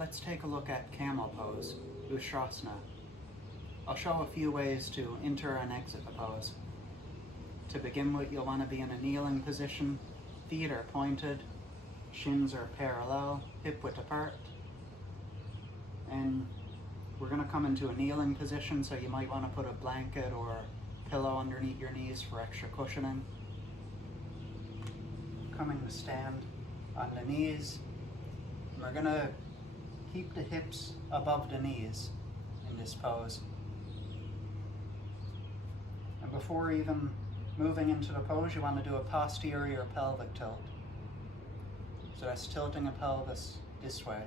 let's take a look at Camel pose, Ustrasana. I'll show a few ways to enter and exit the pose. To begin with, you'll want to be in a kneeling position. Feet are pointed, shins are parallel, hip width apart. And we're going to come into a kneeling position, so you might want to put a blanket or pillow underneath your knees for extra cushioning. Coming to stand on the knees. And we're going to keep the hips above the knees in this pose. And before even moving into the pose, you want to do a posterior pelvic tilt. So that's tilting a pelvis this way.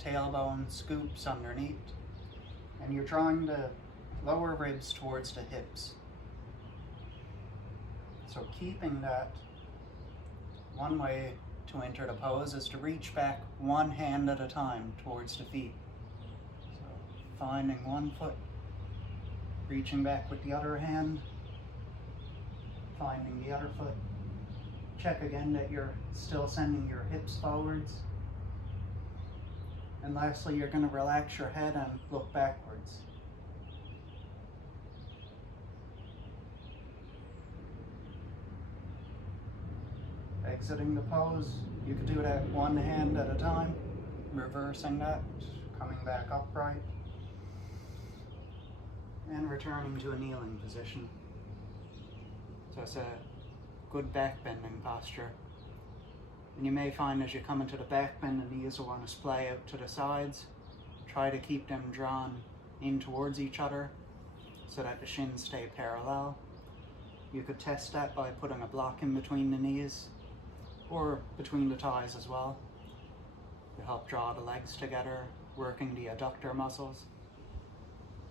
Tailbone scoops underneath, and you're drawing the lower ribs towards the hips. So keeping that, one way to enter the pose is to reach back one hand at a time towards the feet. So finding one foot, reaching back with the other hand, finding the other foot. Check again that you're still sending your hips forwards. And lastly, you're going to relax your head and look backwards. Exiting the pose, you could do that one hand at a time, reversing that, coming back upright, and returning to a kneeling position. So it's a good back bending posture. And you may find as you come into the back bend, the knees will want to splay out to the sides. Try to keep them drawn in towards each other so that the shins stay parallel. You could test that by putting a block in between the knees or between the thighs as well to help draw the legs together, working the adductor muscles.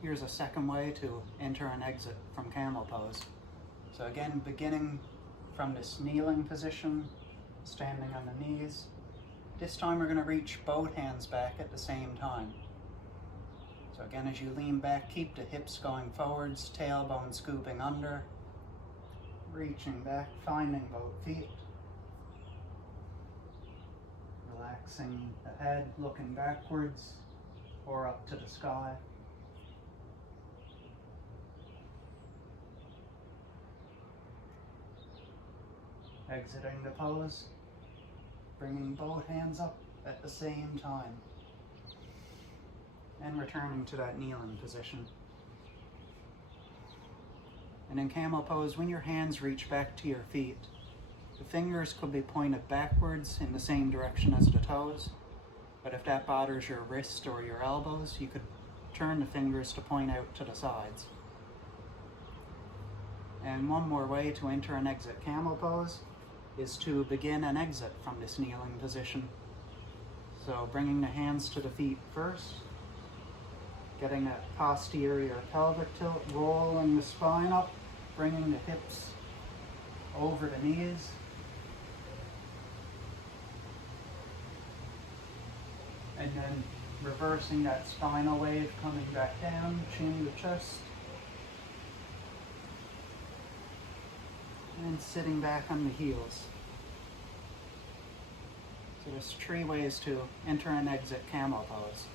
Here's a second way to enter and exit from Camel pose. So again, beginning from this kneeling position, standing on the knees. This time we're going to reach both hands back at the same time. So again, as you lean back, keep the hips going forwards, tailbone scooping under, reaching back, finding both feet. Relaxing the head, looking backwards or up to the sky. Exiting the pose, bringing both hands up at the same time, and returning to that kneeling position. And in Camel pose, when your hands reach back to your feet, the fingers could be pointed backwards in the same direction as the toes, but if that bothers your wrist or your elbows, you could turn the fingers to point out to the sides. And one more way to enter and exit Camel pose is to begin and exit from this kneeling position. So bringing the hands to the feet first, getting a posterior pelvic tilt, rolling the spine up, bringing the hips over the knees. And then reversing that spinal wave, coming back down, chin to chest. And sitting back on the heels. So there's 3 ways to enter and exit Camel pose.